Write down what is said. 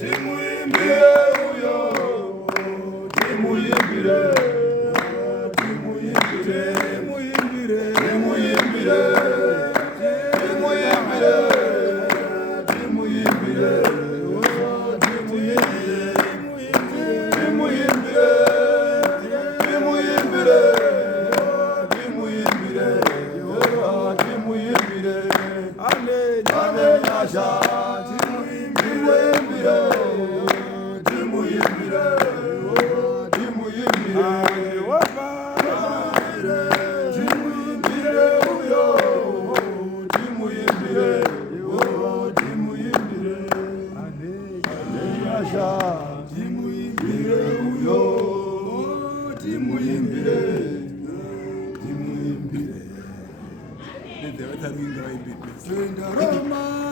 Timuimbire uyo, timuimbire, timuimbire, timuimbire, timuimbire, timuimbire, timuimbire, timuimbire, Amen, Asha. Roma,